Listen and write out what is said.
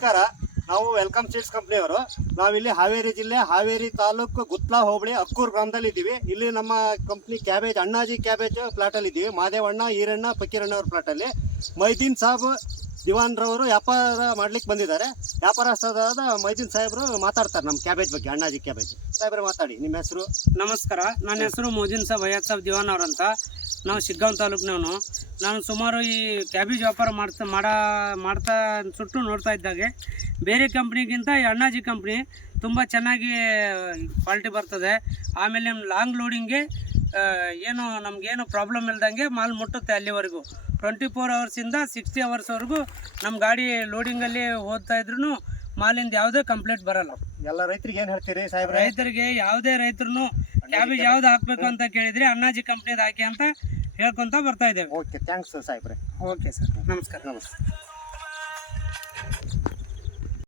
ನಮಸ್ಕಾರ. ನಾವು welcome seeds ಕಂಪ್ನಿಯವರು ನಾವಿಲ್ಲಿ ಹಾವೇರಿ ಜಿಲ್ಲೆ, ಹಾವೇರಿ ತಾಲೂಕು ಗುತ್ಲಾ ಹೋಬಳಿ ಅಕ್ಕೂರು ಗ್ರಾಮದಲ್ಲಿ ಇದ್ದೀವಿ. ಇಲ್ಲಿ ನಮ್ಮ ಕಂಪ್ನಿ ಕ್ಯಾಬೇಜ್ ಅಣ್ಣಾಜಿ ಕ್ಯಾಬೇಜ್ ಪ್ಲಾಟಲ್ಲಿ ಇದ್ದೀವಿ. ಮಾದೇವಣ್ಣ, ಈರಣ್ಣ, ಫಕೀರಣ್ಣ ಅವ್ರ ಪ್ಲಾಟಲ್ಲಿ ಮೈದೀನ್ ಸಾಬ್ ದಿವಾನ್ ರವರು ವ್ಯಾಪಾರ ಮಾಡ್ಲಿಕ್ಕೆ ಬಂದಿದ್ದಾರೆ. ವ್ಯಾಪಾರಸ್ಥರಾದ ಮೈದೀನ್ ಸಾಹೇಬ್ರು ಮಾತಾಡ್ತಾರೆ ನಮ್ಮ ಕ್ಯಾಬೇಜ್ ಬಗ್ಗೆ, ಅಣ್ಣಾಜಿ ಕ್ಯಾಬೇಜ್ ಸಾಹೇಬ್ರೆ ಮಾತಾಡಿ, ನಿಮ್ಮ ಹೆಸರು? ನಮಸ್ಕಾರ. ನನ್ನ ಹೆಸರು ಮೋಜಿನ್ ಸಾಬ್, ಅಯ್ಯದ್ ಸಾಬ್ ದಿವಾನ್ ಅವ್ರಂತ ನಾವು ಶಿಗ್ಗಾಂವ್ ತಾಲೂಕಿನವನು. ನಾನು ಸುಮಾರು ಈ ಕ್ಯಾಬೇಜ್ ವ್ಯಾಪಾರ ಮಾಡ್ತಾ, ಮಾಡಾ, ಮಾಡ್ತಾ ಸುಟ್ಟು ನೋಡ್ತಾ ಇದ್ದಾಗೆ. ಬೇರೆ ಕಂಪ್ನಿಗಿಂತ ಈ ಅಣ್ಣಾಜಿ ಕಂಪ್ನಿ ತುಂಬ ಚೆನ್ನಾಗಿ ಕ್ವಾಲಿಟಿ ಬರ್ತದೆ. ಆಮೇಲೆ ಲಾಂಗ್ ಲೋಡಿಂಗ್ಗೆ ಏನು ನಮಗೇನು ಪ್ರಾಬ್ಲಮ್ ಇಲ್ದಂಗೆ ಮಾಲ್ ಮುಟ್ಟುತ್ತೆ ಅಲ್ಲಿವರೆಗೂ. ಟ್ವೆಂಟಿ ಫೋರ್ ಅವರ್ಸಿಂದ ಸಿಕ್ಸ್ಟಿ ಅವರ್ಸ್ವರೆಗೂ ನಮ್ಮ ಗಾಡಿ ಲೋಡಿಂಗಲ್ಲಿ ಓದ್ತಾ ಇದ್ರೂ ಮಾಲಿಂದ ಯಾವುದೇ ಕಂಪ್ಲೇಂಟ್ ಬರಲ್ಲ. ಎಲ್ಲ ರೈತರಿಗೆ ಏನು ಹೇಳ್ತೀರಿ ಸಾಹೇಬ್ರೆ? ರೈತರಿಗೆ ಯಾವುದೇ ರೈತರು ಕ್ಯಾಬೇಜ್ ಯಾವ್ದು ಹಾಕ್ಬೇಕು ಅಂತ ಕೇಳಿದ್ರೆ ಅಣ್ಣಾಜಿ ಕಂಪ್ನಿದ್ ಹಾಕಿ ಅಂತ ಹೇಳ್ಕೊಂತ ಬರ್ತಾ ಇದ್ದೇವೆ. ಓಕೆ ಥ್ಯಾಂಕ್ಸ್ ಸಾಹೇಬ್ರೆ. ಓಕೆ ಸರ್ ನಮಸ್ಕಾರ. ನಮಸ್ತೆ.